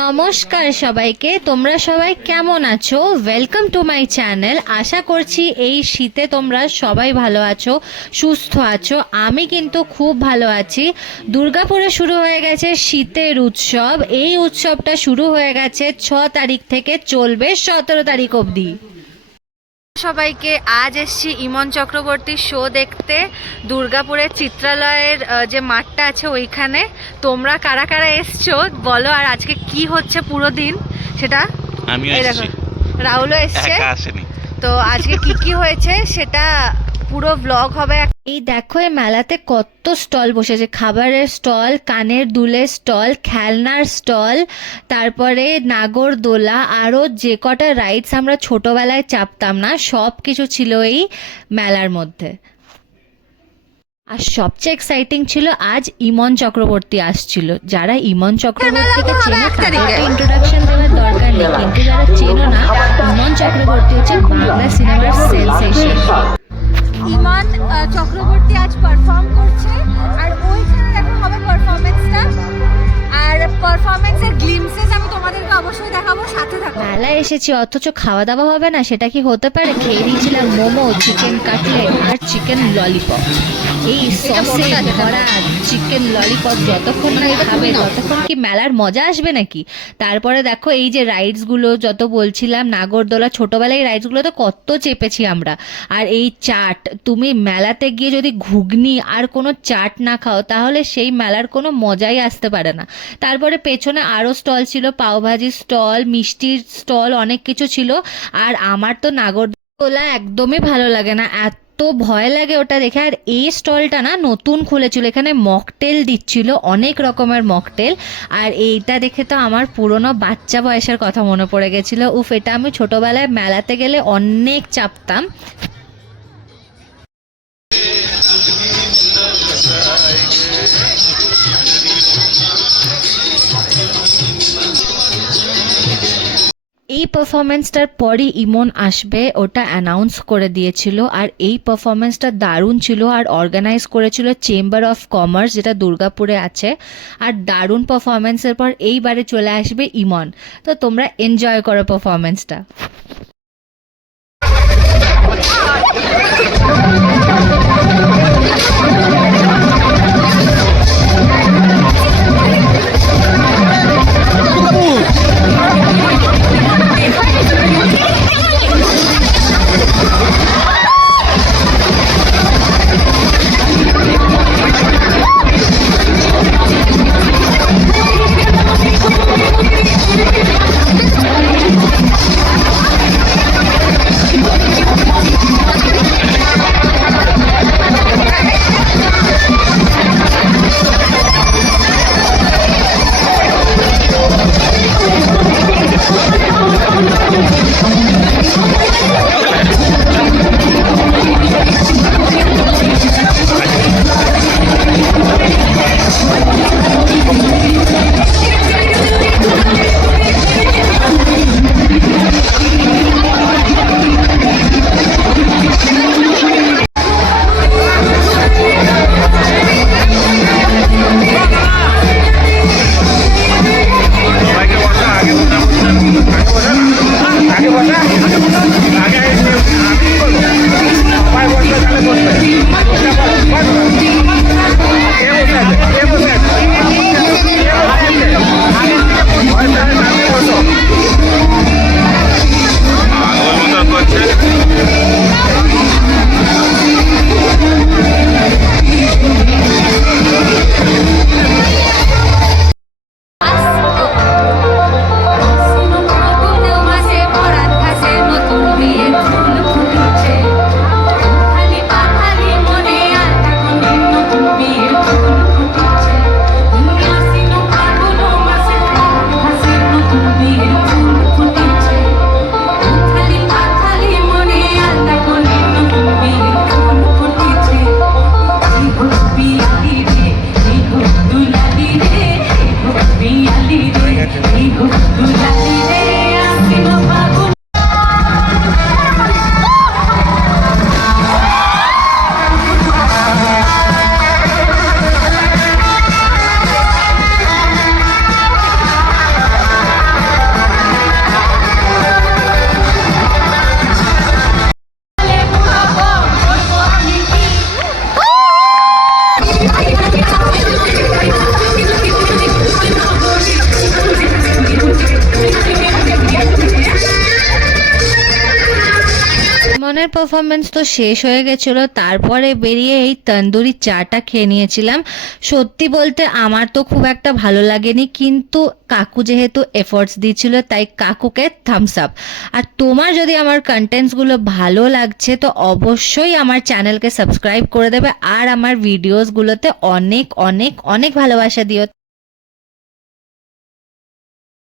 নমস্কার সবাইকে, তোমরা সবাই কেমন আছো? Welcome to my channel. আশা করছি এই শীতে তোমরা সবাই ভালো আছো, সুস্থ আছো। আমি কিন্তু খুব ভালো আছি। দুর্গাপুরে শুরু হয়ে গেছে শীতের উৎসব। এই উৎসবটা শুরু হয়ে গেছে 6 তারিখ থেকে, চলবে 17 তারিখ অবধি। সবাইকে আজ এসছি ইমন চক্রবর্তীর শো দেখতে, দুর্গাপুরের চিত্রালয়ের যে মাঠটা আছে ওইখানে। তোমরা কারা কারা এসছো বলো, আর আজকে কি হচ্ছে পুরো দিন সেটা। আমিও এসেছি, রাহুলও এসছে, একা আসেনি। তো আজকে কি কি হয়েছে সেটা পুরো ব্লগ হবে। এই দেখো, এই মেলাতে কত স্টল বসেছে, খাবারের স্টল, কানের দুলের স্টল, খেলনার স্টল, তারপরে নাগরদোলা, আরও যে কটা রাইডস আমরা ছোটবেলায় চাপতাম না সব কিছু ছিল এই মেলার মধ্যে। আর সবচেয়ে এক্সাইটিং ছিল আজ ইমন চক্রবর্তী আসছিল। যারা ইমন চক্রবর্তীকে চেনো তাদেরকে ইন্ট্রোডাকশন দেওয়ার দরকার নেই, কিন্তু যারা চেনো না, ইমন চক্রবর্তী হচ্ছে বাংলা সিনেমার সেন্সেশন। ইমন চক্রবর্তী আজ পারফর্ম করছে, আর ওইখানে দেখো হবে পারফরমেন্সটা, আর পারফরমেন্সের গ্লিমসেস আমি তোমাদেরকে অবশ্যই দেখাবো, সাথে থাকো। মেলায় এসেছি অথচ খাওয়া দাওয়া হবে না, সেটা কি হতে পারে? খেয়ে দিয়েছিলাম মোমো, চিকেন কাটলেট আর চিকেন ললিপপ। এই সসে ভরা চিকেন ললিপপ যতক্ষণ না খাবে ততক্ষণ কি মেলার মজা আসবে নাকি? তারপরে দেখো এই যে রাইডসগুলো যত বলছিলাম, নাগরদোলা, ছোটবেলায় এই রাইডসগুলো তো কত চেপেছি আমরা। আর এই চাট, তুমি মেলাতে গিয়ে যদি ঘুগনি আর কোনো চাট না খাও তাহলে সেই মেলার কোনো মজাই আসতে পারে না। তারপরে পেছনে আরও স্টল ছিল, পাওভাজির স্টল, মিষ্টির স্টল, অনেক কিছু ছিল। আর আমার তো নাগরদোলা একদমই ভালো লাগে না, এত ভয় লাগে ওটা দেখে। আর এই স্টলটা না নতুন খুলেছিল, এখানে মকটেল দিচ্ছিল, অনেক রকমের মকটেল। আর এইটা দেখে তো আমার পুরনো বাচ্চা বয়সের কথা মনে পড়ে গেছিল। উফ, এটা আমি ছোটবেলায় মেলাতে গেলে অনেক চাপতাম। এই পারফরমেন্সটার পরই ইমন আসবে, ওটা অ্যানাউন্স করে দিয়েছিল। আর এই পারফরমেন্সটা দারুণ ছিল, আর অর্গানাইজ করেছিল চেম্বার অফ কমার্স, যেটা দুর্গাপুরে আছে। আর দারুণ পারফরমেন্সের পর এইবারে চলে আসবে ইমন, তো তোমরা এনজয় করো পারফরমেন্সটা। গানের পারফরমেন্স তো শেষ হয়ে গেছিলো, তারপরে বেরিয়ে এই তন্দুরি চাটা খেয়ে নিয়েছিলাম। সত্যি বলতে আমার তো খুব একটা ভালো লাগেনি, কিন্তু কাকু যেহেতু এফোর্টস দিচ্ছিল তাই কাকুকে থামস আপ। আর তোমার যদি আমার কন্টেন্টসগুলো ভালো লাগছে তো অবশ্যই আমার চ্যানেলকে সাবস্ক্রাইব করে দেবে আর আমার ভিডিওসগুলোতে অনেক অনেক অনেক ভালোবাসা দিও।